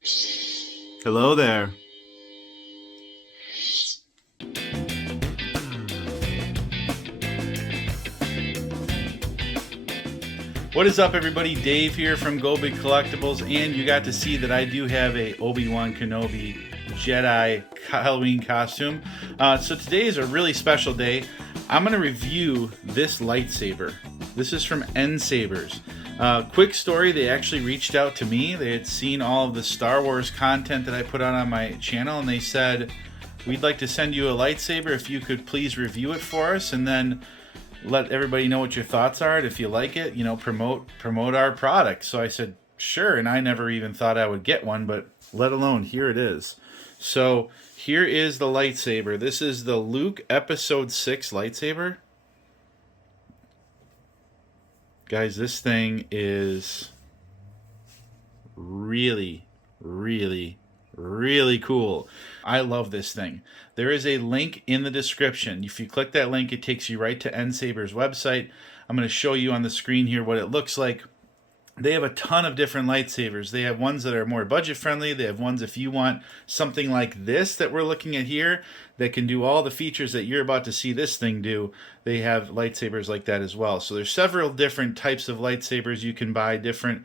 Hello there. What is up, everybody? Dave here from Go Big Collectibles, and you got to see that I do have a Obi-Wan Kenobi Jedi Halloween costume. So today is a really special day. I'm going to review this lightsaber. This is from NSabers. Quick story, they actually reached out to me. They had seen all of the Star Wars content that I put out on my channel, and they said, we'd like to send you a lightsaber if you could please review it for us, and then let everybody know what your thoughts are, and if you like it, you know, promote our product. So I said, sure, and I never even thought I would get one, but let alone, here it is. So here is the lightsaber. This is the Luke EP6 lightsaber. Guys, this thing is really, really, really cool. I love this thing. There is a link in the description. If you click that link, it takes you right to NSabers website. I'm going to show you on the screen here what it looks like. They have a ton of different lightsabers. They have ones that are more budget friendly. They have ones, if you want something like this that we're looking at here, that can do all the features that you're about to see this thing do. They have lightsabers like that as well. So there's several different types of lightsabers. You can buy different,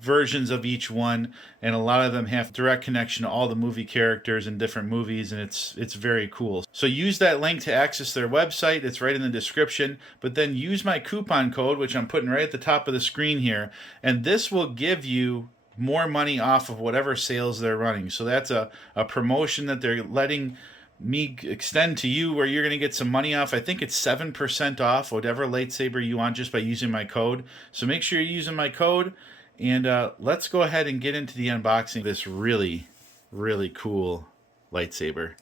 versions of each one, and a lot of them have direct connection to all the movie characters in different movies, and it's very cool. So use that link to access their website. It's right in the description, but then use my coupon code, which I'm putting right at the top of the screen here, and this will give you more money off of whatever sales they're running. So that's a promotion that they're letting me extend to you, where you're going to get some money off. I think it's 7% off whatever lightsaber you want just by using my code. So make sure you're using my code. And let's go ahead and get into the unboxing of this really, really cool lightsaber.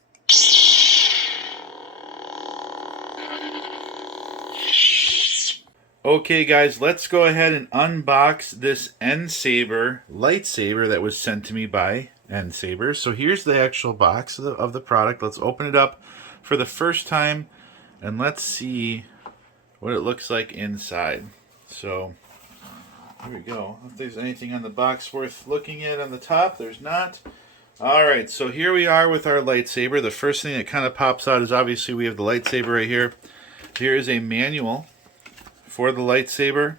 Okay, guys, let's go ahead and unbox this NSaber lightsaber that was sent to me by NSabers. So here's the actual box of the product. Let's open it up for the first time, and let's see what it looks like inside. So here we go. If there's anything on the box worth looking at on the top, there's not. Alright, so here we are with our lightsaber. The first thing that kind of pops out is obviously we have the lightsaber right here. Here is a manual for the lightsaber.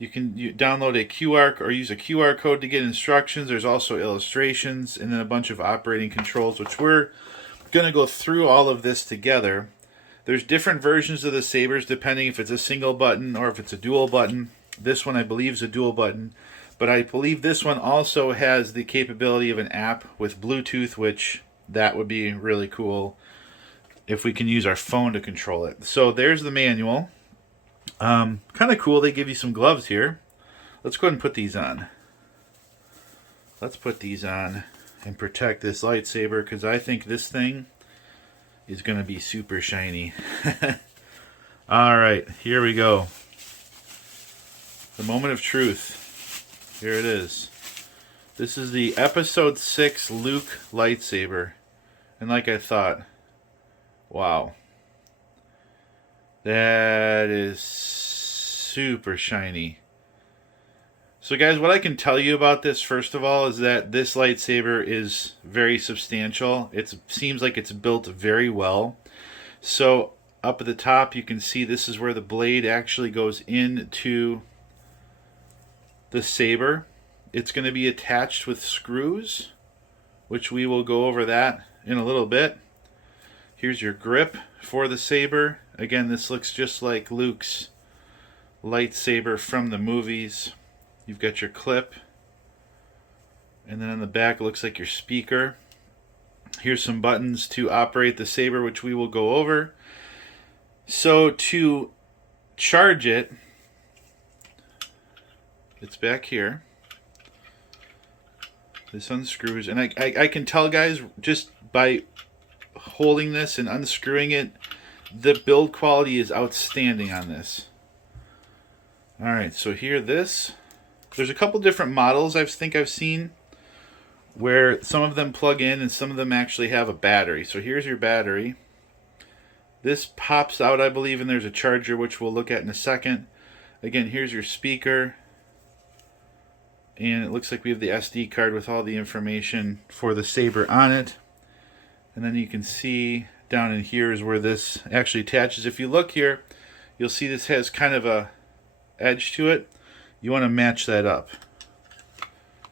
You can download a QR or use a QR code to get instructions. There's also illustrations and then a bunch of operating controls, which we're going to go through all of this together. There's different versions of the sabers depending if it's a single button or if it's a dual button. This one I believe is a dual button, but I believe this one also has the capability of an app with Bluetooth, which that would be really cool if we can use our phone to control it. So there's the manual. Kind of cool. They give you some gloves here. Let's go ahead and put these on. Let's put these on and protect this lightsaber, because I think this thing is going to be super shiny. Alright, here we go. The moment of truth. Here it is. This is the EP6 Luke lightsaber. And like I thought, wow. That is super shiny. So guys, what I can tell you about this, first of all, is that this lightsaber is very substantial. It seems like it's built very well. So up at the top, you can see this is where the blade actually goes into the saber. It's going to be attached with screws, which we will go over that in a little bit. Here's your grip for the saber. Again, this looks just like Luke's lightsaber from the movies. You've got your clip, and then on the back it looks like your speaker. Here's some buttons to operate the saber, which we will go over. So to charge it, it's back here. This unscrews, and I can tell, guys, just by holding this and unscrewing it, the build quality is outstanding on this. Alright, so here there's a couple different models I think I've seen where some of them plug in and some of them actually have a battery. So here's your battery. This pops out, I believe, and there's a charger, which we'll look at in a second. Again, here's your speaker. And it looks like we have the SD card with all the information for the Saber on it. And then you can see down in here is where this actually attaches. If you look here, you'll see this has kind of a edge to it. You want to match that up.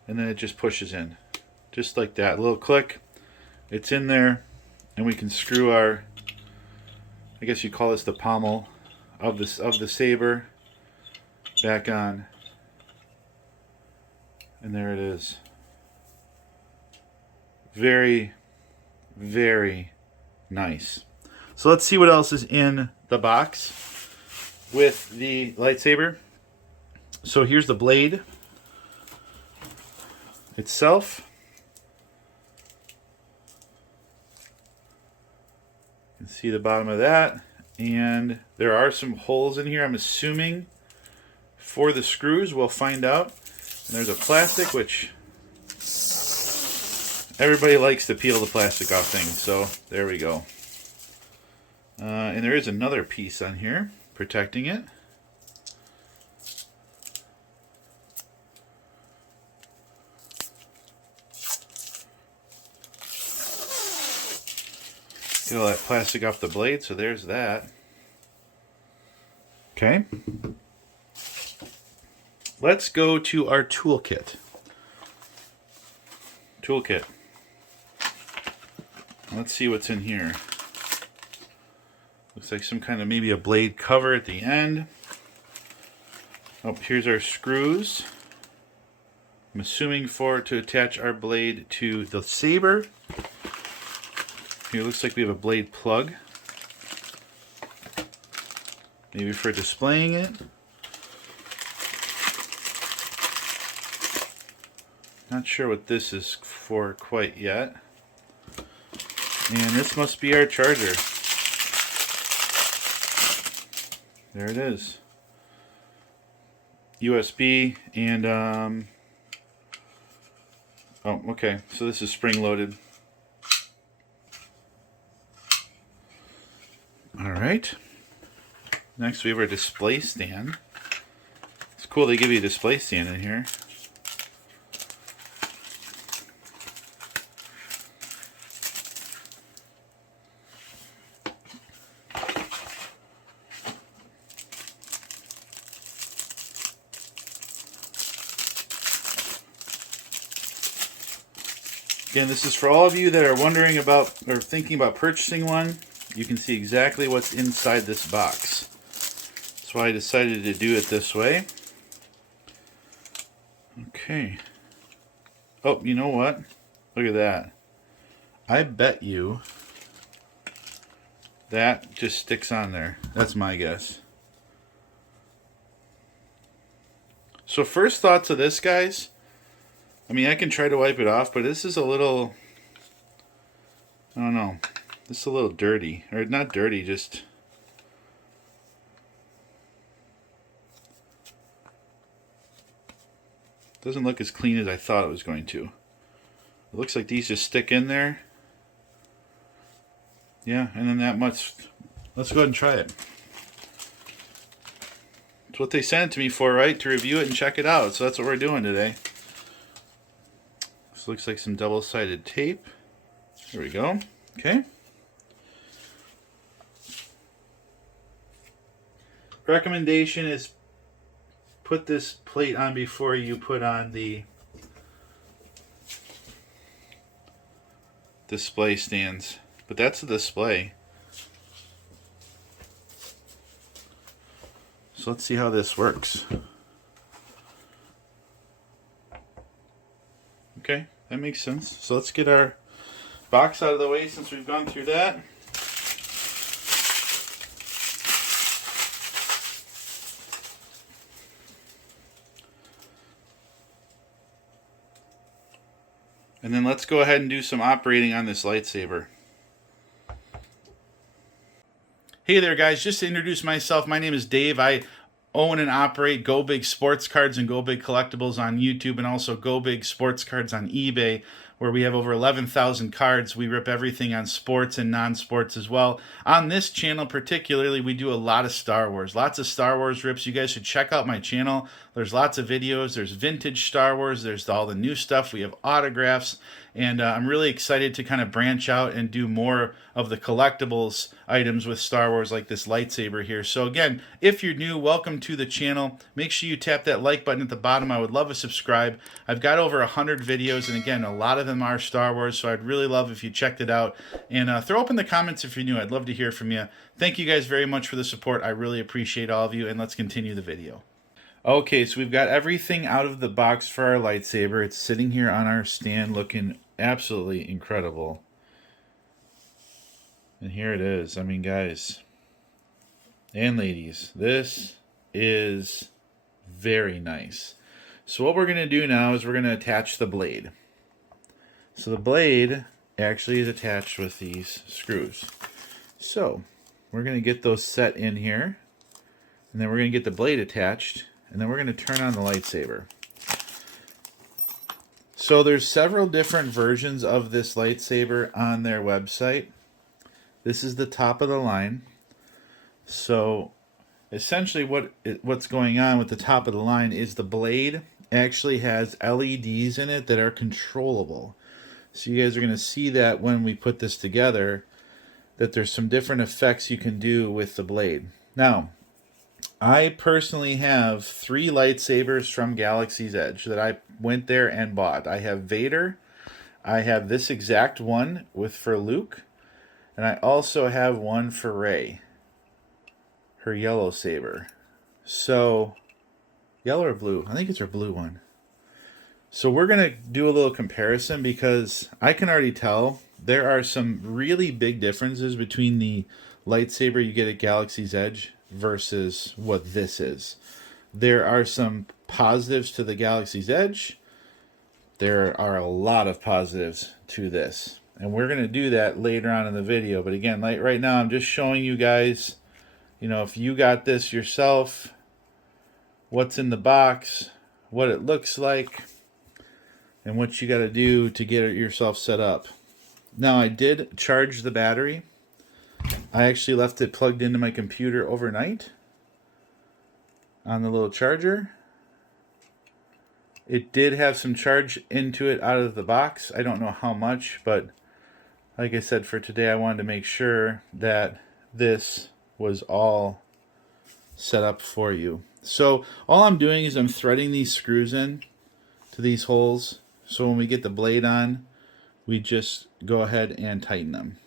And then it just pushes in. Just like that. A little click. It's in there. And we can screw our, I guess you call this the pommel of the Saber, back on. And there it is. Very, very nice. So let's see what else is in the box with the lightsaber. So here's the blade itself. You can see the bottom of that. And there are some holes in here, I'm assuming, for the screws. We'll find out. And there's a plastic, which everybody likes to peel the plastic off things, so there we go. And there is another piece on here protecting it. Get all that plastic off the blade, so there's that. Okay. Let's go to our toolkit. Let's see what's in here. Looks like some kind of maybe a blade cover at the end. Oh, here's our screws. I'm assuming to attach our blade to the Saber. Here looks like we have a blade plug. Maybe for displaying it. Not sure what this is for quite yet. And this must be our charger. There it is. USB and oh, okay. So this is spring loaded. All right. Next we have our display stand. It's cool they give you a display stand in here. Again, this is for all of you that are wondering about or thinking about purchasing one. You can see exactly what's inside this box. That's why I decided to do it this way. Okay. Oh, you know what? Look at that. I bet you that just sticks on there. That's my guess. So first thoughts of this, guys. I mean, I can try to wipe it off, but this is a little, I don't know, this is a little dirty. Or not dirty, just, doesn't look as clean as I thought it was going to. It looks like these just stick in there. Yeah, and then that much. Let's go ahead and try it. It's what they sent it to me for, right? To review it and check it out. So that's what we're doing today. This looks like some double-sided tape. There we go. Okay. Recommendation is put this plate on before you put on the display stands. But that's a display. So let's see how this works. Okay, that makes sense. So let's get our box out of the way since we've gone through that. And then let's go ahead and do some operating on this lightsaber. Hey there guys, just to introduce myself, my name is Dave. I own and operate Go Big Sports Cards and Go Big Collectibles on YouTube, and also Go Big Sports Cards on eBay, where we have over 11,000 cards. We rip everything on sports and non-sports as well. On this channel particularly, we do a lot of Star Wars. Lots of Star Wars rips. You guys should check out my channel. There's lots of videos. There's vintage Star Wars. There's all the new stuff. We have autographs. And I'm really excited to kind of branch out and do more of the collectibles items with Star Wars, like this lightsaber here. So again, if you're new, welcome to the channel. Make sure you tap that like button at the bottom. I would love a subscribe. I've got over 100 videos, and again, a lot of them are Star Wars, so I'd really love if you checked it out. And throw up in the comments if you're new. I'd love to hear from you. Thank you guys very much for the support. I really appreciate all of you, and let's continue the video. Okay, so we've got everything out of the box for our lightsaber. It's sitting here on our stand looking absolutely incredible. And here it is. I mean, guys and ladies, this is very nice. So what we're going to do now is we're going to attach the blade. So the blade actually is attached with these screws. So we're going to get those set in here, and then we're going to get the blade attached, and then we're going to turn on the lightsaber. So there's several different versions of this lightsaber on their website. This is the top of the line. So essentially what's going on with the top of the line is the blade actually has LEDs in it that are controllable. So you guys are going to see that when we put this together, that there's some different effects you can do with the blade. Now, I personally have 3 lightsabers from Galaxy's Edge that I went there and bought. I have Vader, I have this exact one for Luke, and I also have one for Rey, her yellow saber. So, yellow or blue? I think it's her blue one. So we're going to do a little comparison because I can already tell there are some really big differences between the lightsaber you get at Galaxy's Edge versus what this is. There are some positives to the Galaxy's Edge. There are a lot of positives to this. And we're going to do that later on in the video. But again, like right now, I'm just showing you guys, you know, if you got this yourself, what's in the box, what it looks like, and what you got to do to get it yourself set up. Now, I did charge the battery. I actually left it plugged into my computer overnight on the little charger. It did have some charge into it out of the box. I don't know how much, but like I said, for today I wanted to make sure that this was all set up for you. So all I'm doing is I'm threading these screws in to these holes. So when we get the blade on, we just go ahead and tighten them.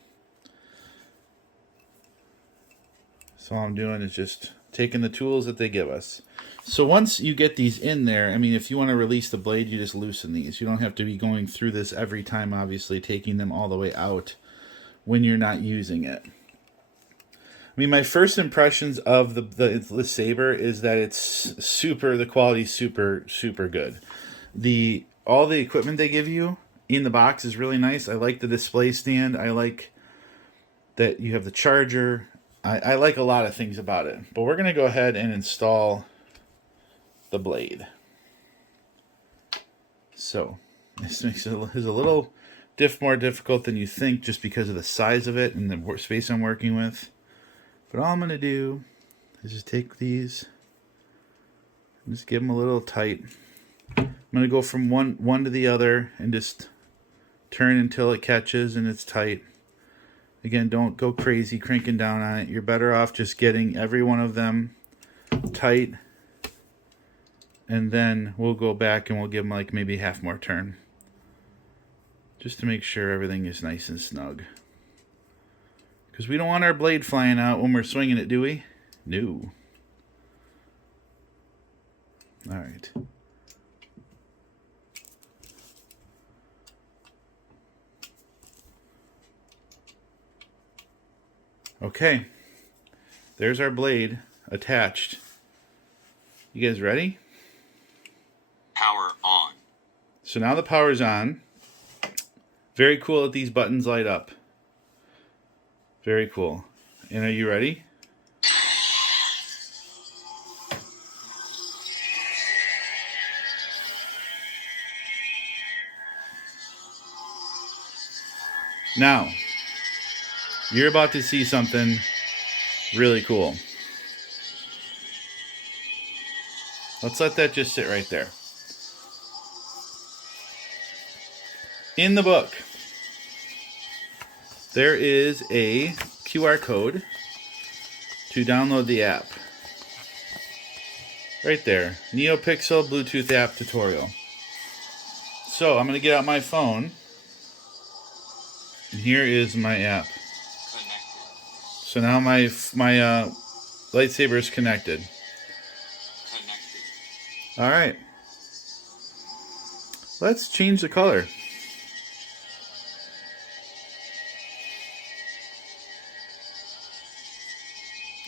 So all I'm doing is just taking the tools that they give us. So once you get these in there, I mean, if you want to release the blade, you just loosen these. You don't have to be going through this every time, obviously, taking them all the way out when you're not using it. I mean, my first impressions of the Saber is that it's the quality's super, super good. All the equipment they give you in the box is really nice. I like the display stand. I like that you have the charger. I like a lot of things about it. But we're going to go ahead and install the blade. So this makes it a little more difficult than you think just because of the size of it and the space I'm working with. But all I'm going to do is just take these and just give them a little tight. I'm going to go from one to the other and just turn until it catches and it's tight. Again, don't go crazy cranking down on it. You're better off just getting every one of them tight, and then we'll go back and we'll give them like maybe half more turn, just to make sure everything is nice and snug. Because we don't want our blade flying out when we're swinging it, do we? No. All right. Okay, there's our blade attached. You guys ready? Power on. So now the power's on. Very cool that these buttons light up. Very cool. And are you ready? Now, you're about to see something really cool. Let's let that just sit right there. In the book, there is a QR code to download the app. Right there. Neopixel Bluetooth app tutorial. So I'm going to get out my phone. And here is my app. So now my lightsaber is connected. Alright. Let's change the color.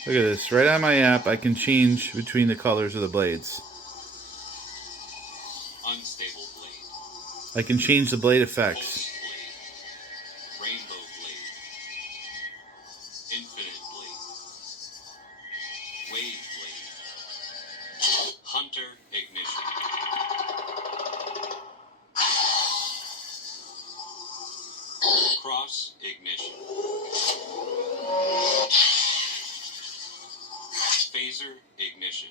Look at this. Right on my app, I can change between the colors of the blades. Unstable blade. I can change the blade effects. Blade. Rainbow blade. Infinite blade. Wave blade. Hunter ignition. Cross ignition. Phaser ignition.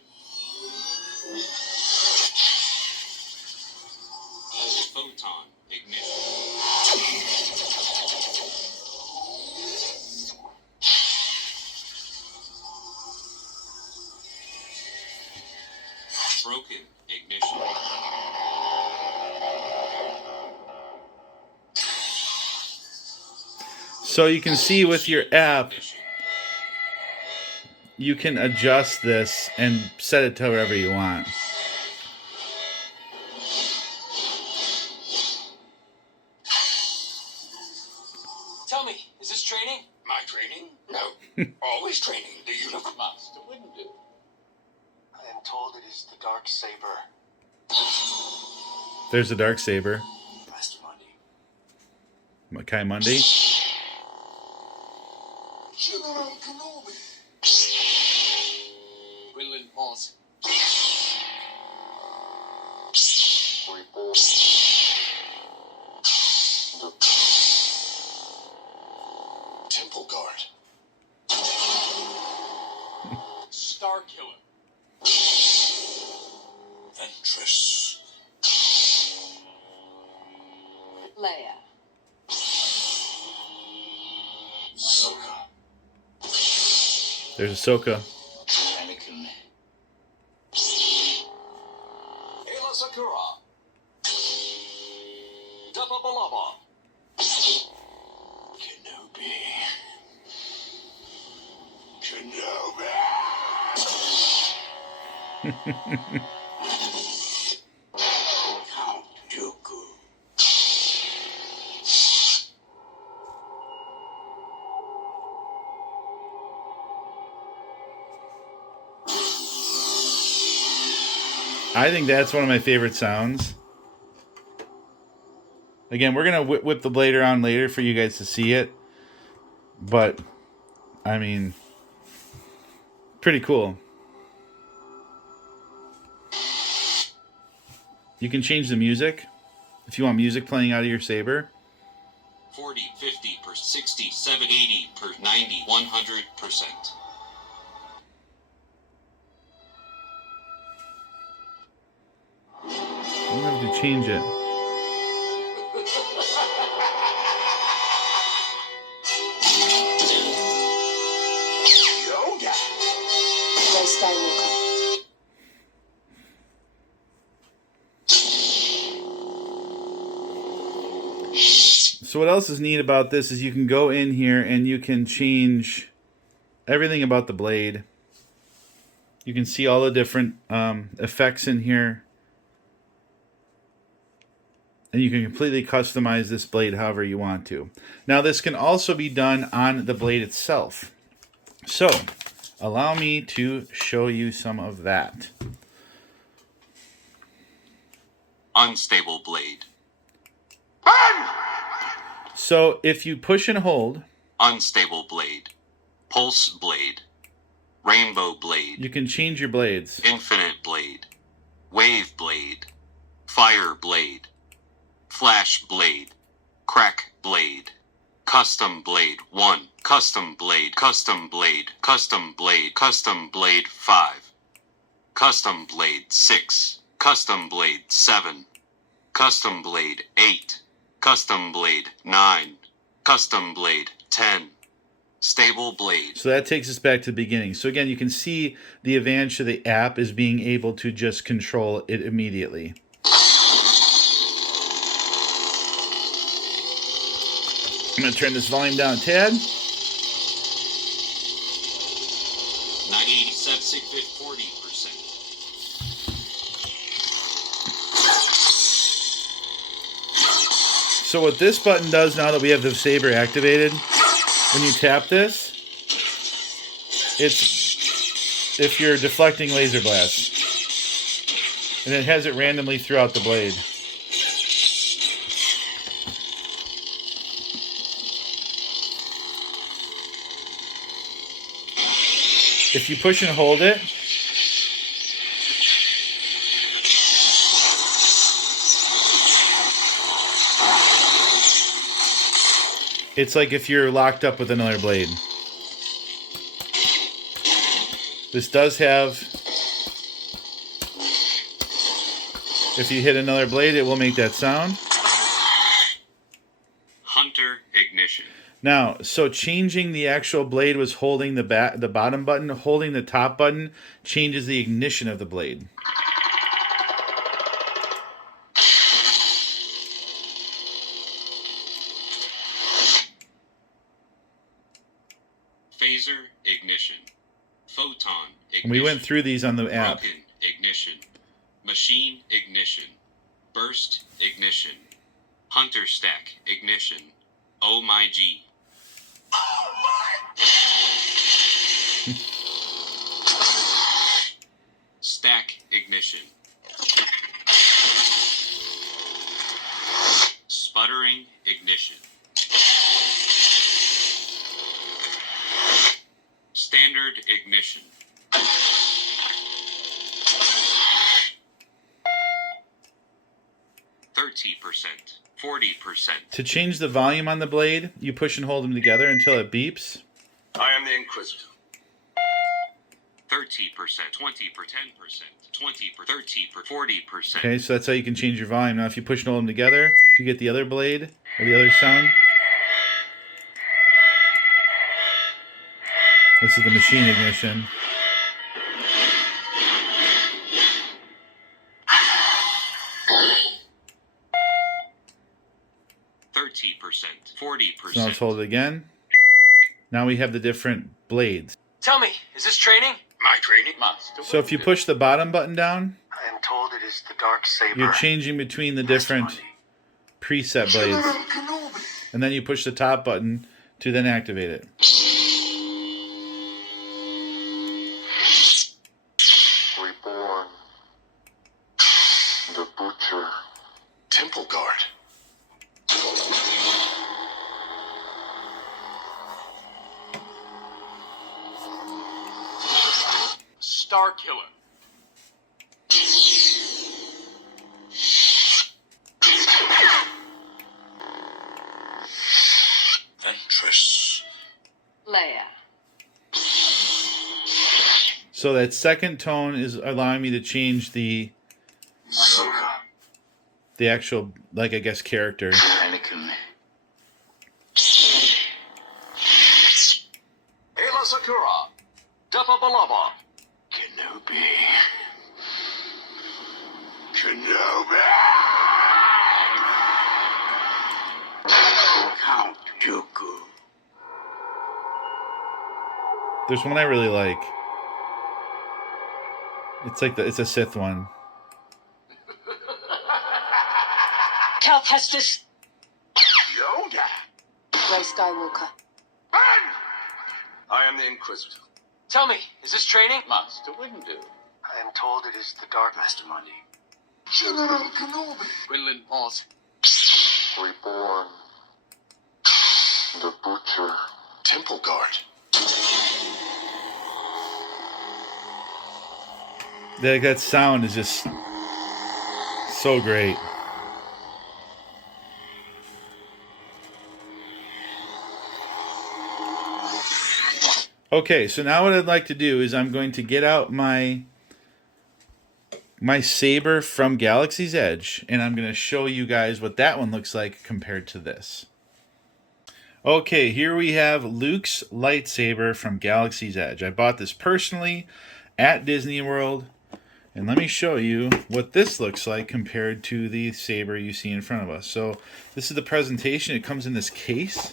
Photon ignition. Broken ignition. So you can see with your app, you can adjust this and set it to wherever you want. Tell me, is this training? My training? No. Always training. The uniform master wouldn't do. I am told it is the dark saber. There's a dark saber. Master Monday. Kai Monday. General Kenobi. Quinlan Pause. Report. Temple Guard. Star Killer. Ventress. Leia. Ahsoka. There's Ahsoka. Anakin. Ayla Sakura. Dappa Balaba. Kenobi. Count Dooku. I think that's one of my favorite sounds. Again, we're going to whip the blade around later for you guys to see it. But, I mean, pretty cool. You can change the music if you want music playing out of your saber. 40, 50, per 60, 70, 80, per 90, 100%. You don't have to change it. Yoda. Ray Skywalker. So what else is neat about this is you can go in here and you can change everything about the blade. You can see all the different effects in here. And you can completely customize this blade however you want to. Now this can also be done on the blade itself. So allow me to show you some of that. Unstable blade. So if you push and hold, Unstable blade. Pulse blade. Rainbow blade. you can change your blades. Infinite blade. Wave blade. Fire blade. Flash blade. Crack blade. Custom blade 1. Custom blade. Custom blade. Custom blade. Custom blade 5. Custom blade 6. Custom blade 7. Custom blade 8. Custom blade 9. Custom blade 10. Stable blade. So that takes us back to the beginning. So again, you can see the advantage of the app is being able to just control it immediately. I'm going to turn this volume down a tad. 40%. So what this button does now that we have the Saber activated, when you tap this, it's if you're deflecting laser blasts. And it has it randomly throughout the blade. If you push and hold it, it's like if you're locked up with another blade. This does have, if you hit another blade, it will make that sound. Hunter ignition. Now, so changing the actual blade was holding the bottom button, holding the top button changes the ignition of the blade. Phaser ignition. Photon ignition. And we went through these on the app. Broken ignition. Machine ignition. Burst ignition. Hunter stack ignition. Oh my G. Oh my. Stack ignition. Sputtering ignition. Standard ignition. %, 40%. To change the volume on the blade, you push and hold them together until it beeps. I am the Inquisitor. 30%, 20%, 10%, 20%, 30%, 40%. Okay, so that's how you can change your volume. Now, if you push and hold them together, you get the other blade or the other sound. This is the machine ignition. %, 40%. So now let's hold it again. Now we have the different blades. Tell me, is this training? My training must. So if you push the bottom button down, I am told it is the dark saber. you're changing between the different preset blades. And then you push the top button to then activate it. Reborn. The Butcher. Temple Guard. Star Killer. Ventress. Leia. So that second tone is allowing me to change the actual, like, I guess, character. Anakin. Ayla Sakura. Depa Balaba. Kenobi. Kenobi. Count Dooku. There's one I really like. It's like it's a Sith one. Cal Kestis. Yoda. Ray Skywalker. I am the Inquisitor. Tell me, is this training? Master Windu. I am told it is the Dark Master Mundi. General Kenobi. Quinlan Moss. Reborn. The Butcher. Temple Guard. That sound is just so great. Okay, so now what I'd like to do is I'm going to get out my Saber from Galaxy's Edge, and I'm going to show you guys what that one looks like compared to this. Okay, here we have Luke's lightsaber from Galaxy's Edge. I bought this personally at Disney World, and let me show you what this looks like compared to the saber you see in front of us. So this is the presentation. It comes in this case.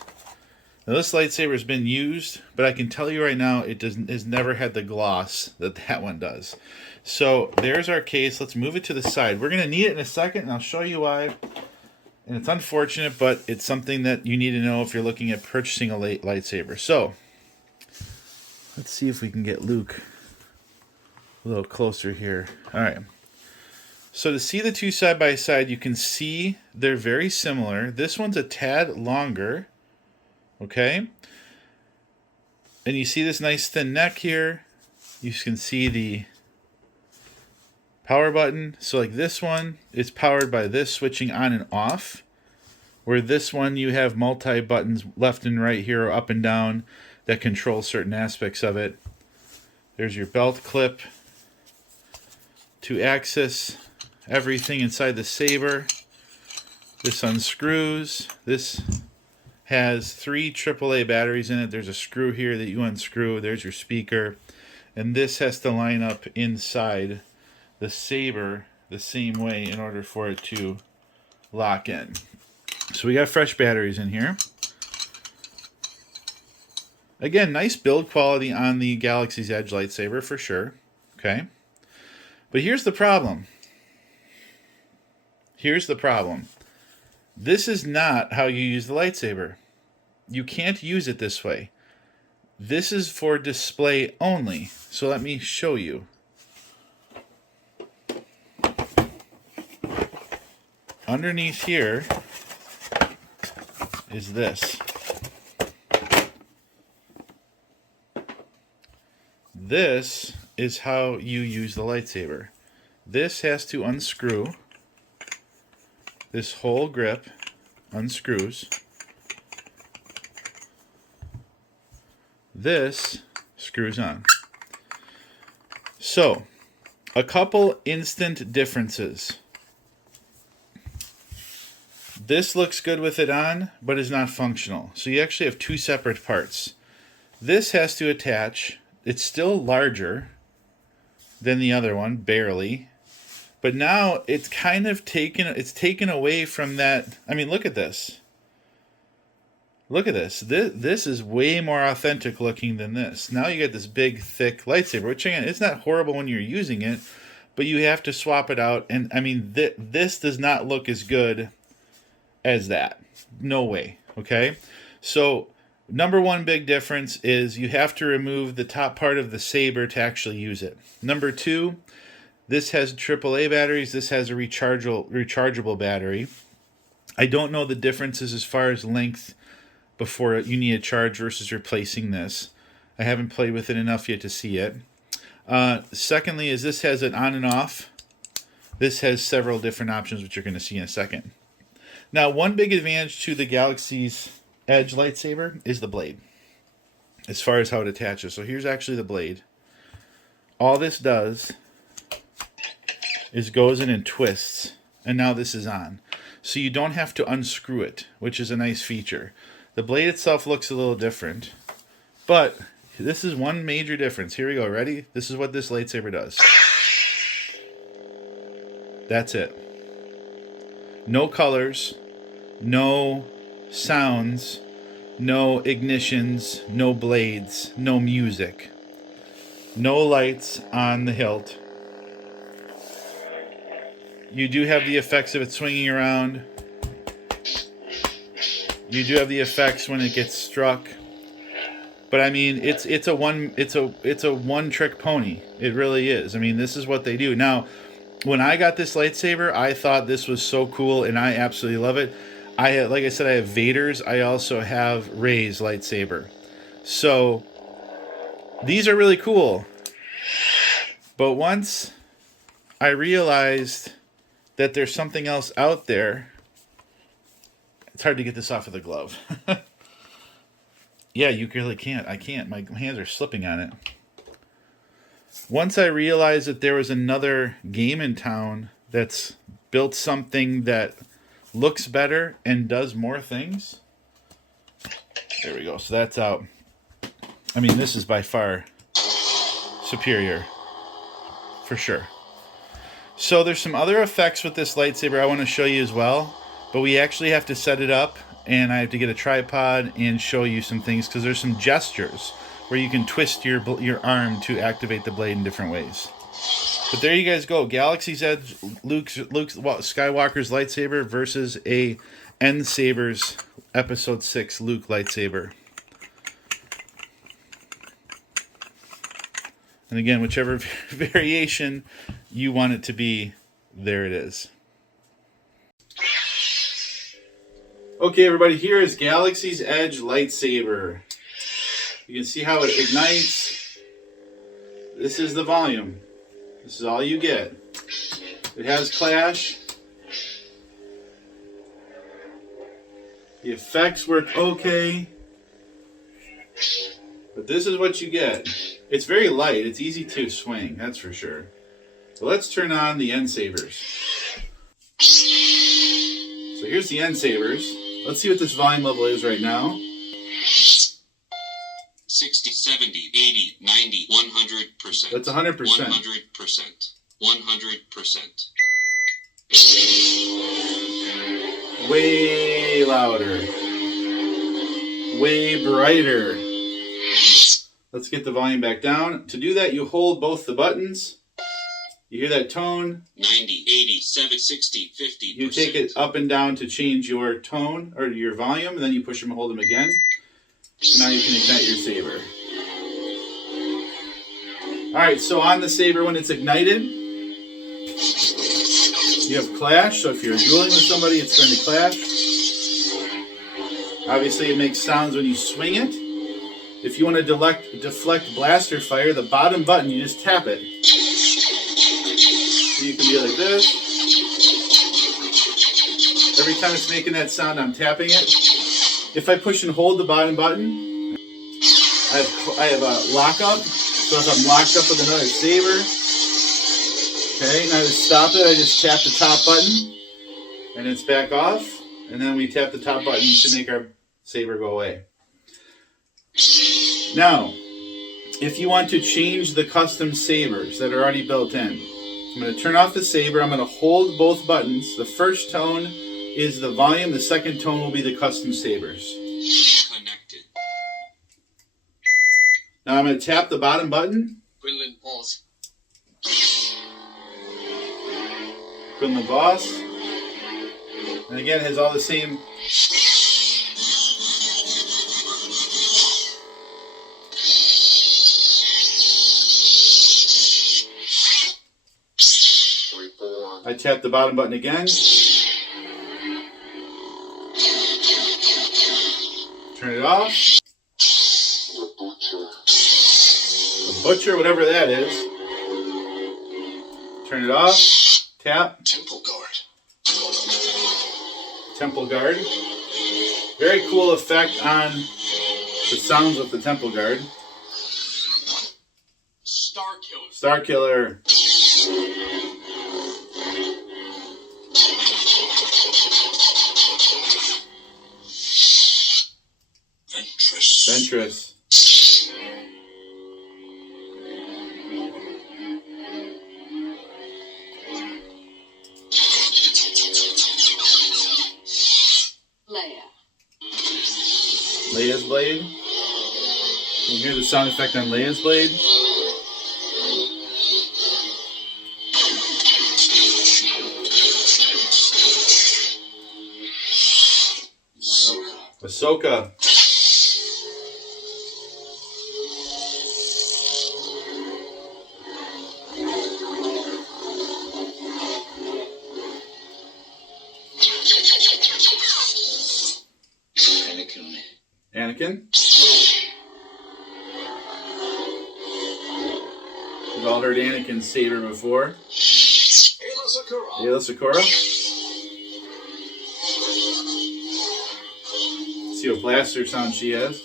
Now this lightsaber has been used, but I can tell you right now it has never had the gloss that that one does. So there's our case. Let's move it to the side. We're going to need it in a second, and I'll show you why. And it's unfortunate, but it's something that you need to know if you're looking at purchasing a lightsaber. So let's see if we can get Luke a little closer here. All right. So to see the two side by side, you can see they're very similar. This one's a tad longer. Okay, and you see this nice thin neck here. You can see the power button. So like this one is powered by this switching on and off, where this one you have multi buttons left and right here, or up and down, that control certain aspects of it. There's your belt clip to access everything inside the saber. This unscrews. This has 3 AAA batteries in it. There's a screw here that you unscrew. There's your speaker. And this has to line up inside the saber the same way in order for it to lock in. So we got fresh batteries in here. Again, nice build quality on the Galaxy's Edge lightsaber for sure. Okay. But here's the problem. Here's the problem. This is not how you use the lightsaber. You can't use it this way. This is for display only. So let me show you. Underneath here is this. This is how you use the lightsaber. This has to unscrew. This whole grip unscrews. This screws on. So, a couple instant differences. This looks good with it on, but is not functional. So you actually have 2 separate parts. This has to attach. It's still larger than the other one, barely. But now it's kind of taken away from that. I mean, look at this. Look at this. This is way more authentic looking than this. Now you get this big, thick lightsaber, which again, it's not horrible when you're using it, but you have to swap it out. And I mean, this does not look as good as that. No way. Okay? So, number one big difference is you have to remove the top part of the saber to actually use it. Number 2, this has AAA batteries. This has a rechargeable battery. I don't know the differences as far as length before you need a charge versus replacing this. I haven't played with it enough yet to see it. Secondly, is this has an on and off. This has several different options, which you're going to see in a second. Now, one big advantage to the Galaxy's Edge lightsaber is the blade, as far as how it attaches. So here's actually the blade. All this does is goes in and twists, and now this is on. So you don't have to unscrew it, which is a nice feature. The blade itself looks a little different, but this is one major difference. Here we go. Ready? This is what this lightsaber does. That's it. No colors, no sounds, no ignitions, no blades, no music, no lights on the hilt. You do have the effects of it swinging around. You do have the effects when it gets struck. But I mean, it's a one trick pony. It really is. I mean, this is what they do. Now, when I got this lightsaber, I thought this was so cool, and I absolutely love it. Like I said, I have Vader's. I also have Rey's lightsaber. So these are really cool. But once I realized that there's something else out there, it's hard to get this off of the glove. Yeah, you really can't. I can't. My hands are slipping on it. Once I realized that there was another game in town that's built something that looks better and does more things. There we go. So that's out. I mean, this is by far superior. For sure. So there's some other effects with this lightsaber I want to show you as well. But we actually have to set it up. And I have to get a tripod and show you some things. Because there's some gestures where you can twist your arm to activate the blade in different ways. But there you guys go. Galaxy's Edge Luke Skywalker's lightsaber versus a NSabers Episode 6 Luke lightsaber. And again, whichever variation you want it to be, there it is. Okay, everybody, here is Galaxy's Edge lightsaber. You can see how it ignites. This is the volume. This is all you get. It has clash. The effects work okay. But this is what you get. It's very light. It's easy to swing, that's for sure. So let's turn on the NSabers. So here's the NSabers. Let's see what this volume level is right now. 60, 70, 80, 90, 100%. That's 100%. 100%. 100%. Way louder. Way brighter. Let's get the volume back down. To do that, you hold both the buttons. You hear that tone? 90, 80, 70, 60, 50%. You take it up and down to change your tone or your volume, and then you push them and hold them again. And now you can ignite your saber. Alright, so on the saber, when it's ignited, you have clash. So if you're dueling with somebody, it's going to clash. Obviously, it makes sounds when you swing it. If you want to deflect blaster fire, the bottom button, you just tap it. So you can be like this. Every time it's making that sound, I'm tapping it. If I push and hold the bottom button, I have a lockup. So if I'm locked up with another saber, okay, now to stop it, I just tap the top button, and it's back off. And then we tap the top button to make our saber go away. Now, if you want to change the custom sabers that are already built in, I'm going to turn off the saber. I'm going to hold both buttons. The first tone is the volume. The second tone will be the custom sabers. Connected. Now I'm going to tap the bottom button. Quinlan pause. Quinlan Boss. And again, it has all the same. I tap the bottom button again. Turn it off. The butcher, whatever that is. Turn it off. Tap. Temple guard. Temple guard. Very cool effect on the sounds of the temple guard. Star killer. Star killer. Ventress. Leia's blade. You can hear the sound effect on Leia's blade. Ahsoka. Anakin. We've all heard Anakin's saber before. Ayla Secura. See what blaster sound she has.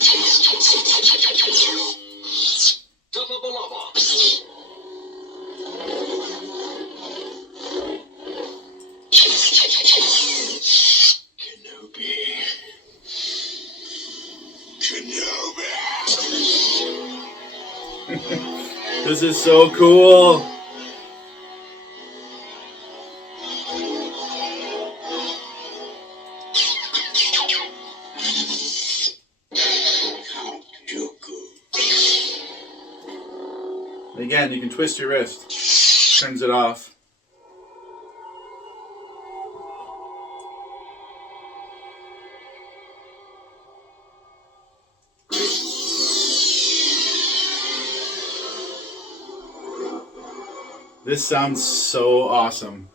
This is so cool. Again, you can twist your wrist. Turns it off. This sounds so awesome.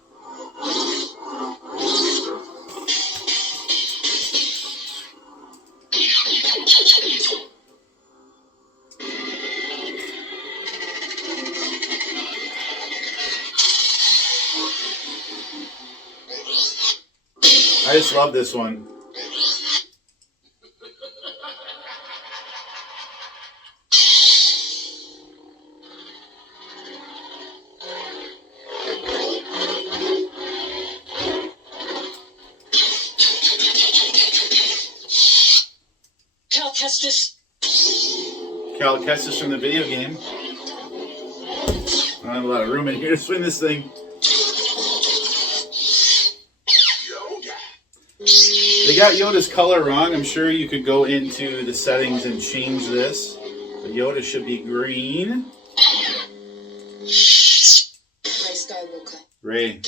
I just love this one. Cal Kestis. Cal Kestis from the video game. I don't have a lot of room in here to swing this thing. They got Yoda's color wrong. I'm sure you could go into the settings and change this. But Yoda should be green. Rey Skywalker. Rey.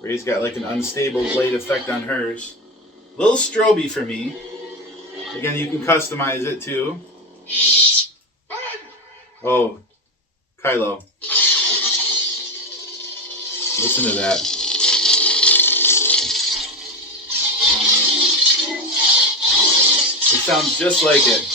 Rey's got like an unstable blade effect on hers. A little stroby for me. Again, you can customize it too. Oh, Kylo. Listen to that. It sounds just like it.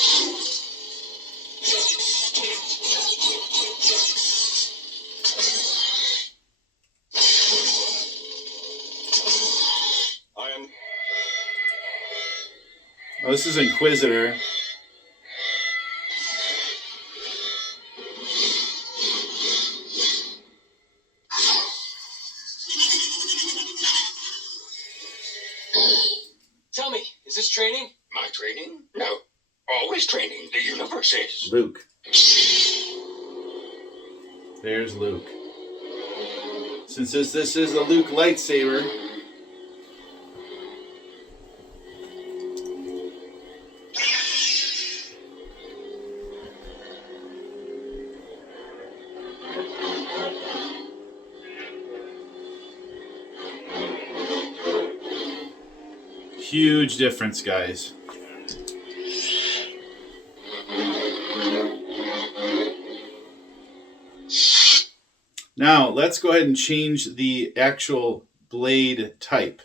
Oh, this is Inquisitor. Tell me, is this training? My training? No. Always training. The universe is. Luke. There's Luke. Since this is a Luke lightsaber, huge difference, guys. Now, let's go ahead and change the actual blade type.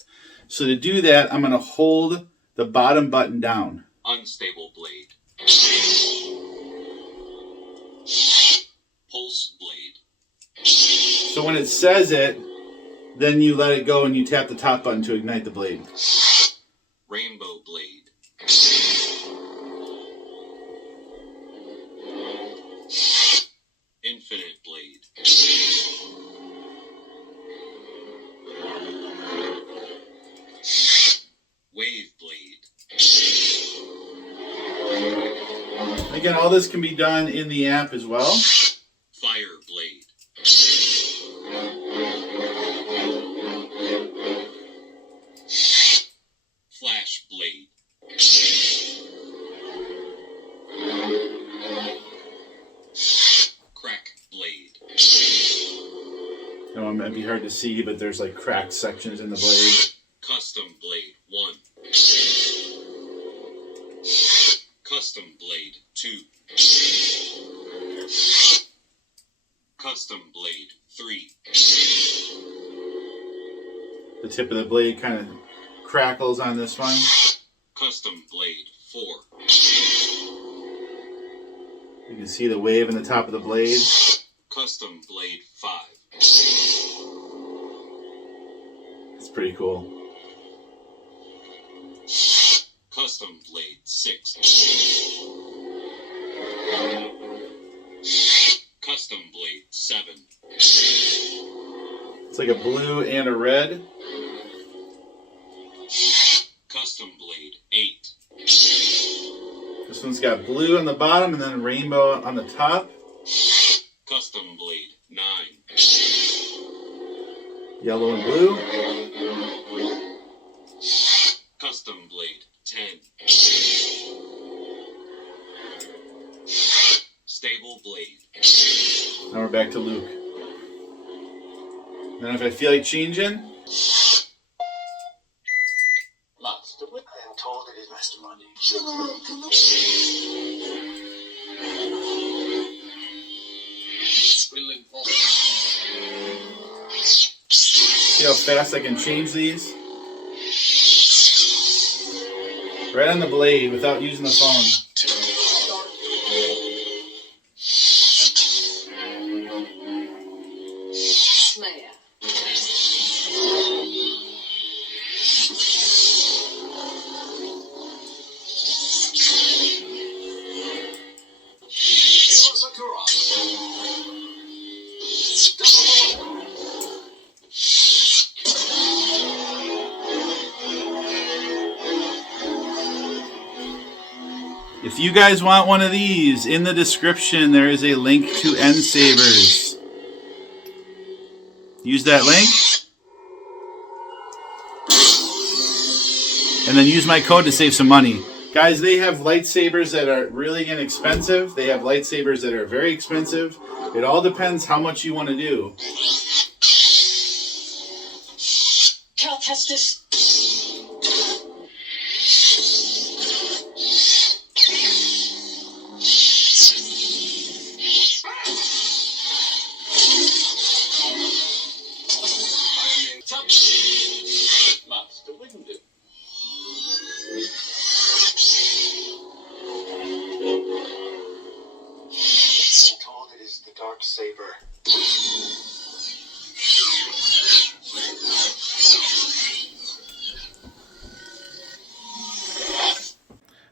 So to do that, I'm going to hold the bottom button down. Unstable blade. Pulse blade. So when it says it, then you let it go and you tap the top button to ignite the blade. Rainbow blade. Infinite blade. Wave blade. Again, all this can be done in the app as well. Fire blade. Flash blade. Crack blade. It might be hard to see, but there's like cracked sections in the blade. Custom blade 1. Custom blade 2. Custom blade 3. The tip of the blade kind of crackles on this one. Custom blade 4. You can see the wave in the top of the blade. Custom blade 5. It's pretty cool. Custom blade 6. Custom blade 7. It's like a blue and a red. Custom blade 8. This one's got blue on the bottom and then rainbow on the top. Custom blade 9. Yellow and blue. Custom blade 10. Stable blade. Now we're back to Luke. Then if I feel like changing, Master, I am told it is Master Monday. see how fast I can change these? Right on the blade without using the phone. Slayer. If you guys want one of these, in the description there is a link to NSabers. Use that link. And then use my code to save some money. Guys, they have lightsabers that are really inexpensive. They have lightsabers that are very expensive. It all depends how much you want to do. Cal Kestis. Master Windu. I'm told it is the Dark Saber.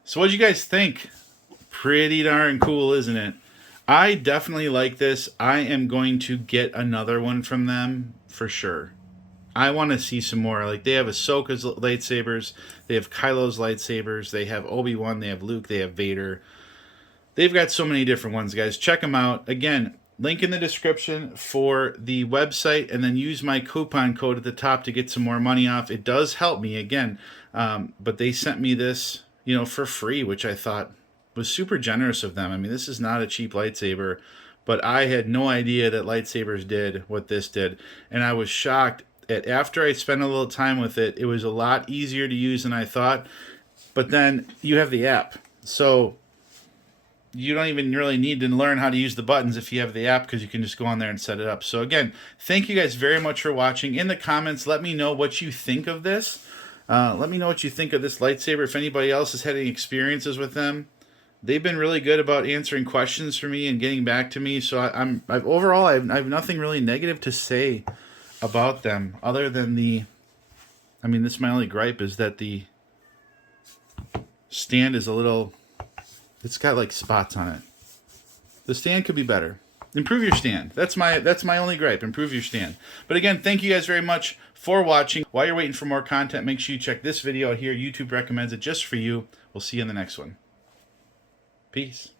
So what do you guys think? Pretty darn cool, isn't it? I definitely like this. I am going to get another one from them for sure. I want to see some more. Like, they have Ahsoka's lightsabers, they have Kylo's lightsabers, they have Obi-Wan, they have Luke, they have Vader. They've got so many different ones, guys. Check them out. Again, link in the description for the website, and then use my coupon code at the top to get some more money off. It does help me, again. But they sent me this, you know, for free, which I thought was super generous of them. I mean, this is not a cheap lightsaber, but I had no idea that lightsabers did what this did. And I was shocked at, after I spent a little time with it, it was a lot easier to use than I thought. But then you have the app. So you don't even really need to learn how to use the buttons if you have the app, because you can just go on there and set it up. So again, thank you guys very much for watching. In the comments, let me know what you think of this. Let me know what you think of this lightsaber. If anybody else has had any experiences with them, they've been really good about answering questions for me and getting back to me. So overall, I have nothing really negative to say about them, other than this is my only gripe, is that the stand is a little, it's got like spots on it. The stand could be better. Improve your stand. That's my only gripe. Improve your stand. But again, thank you guys very much for watching. While you're waiting for more content, make sure you check this video out here. YouTube recommends it just for you. We'll see you in the next one. Peace.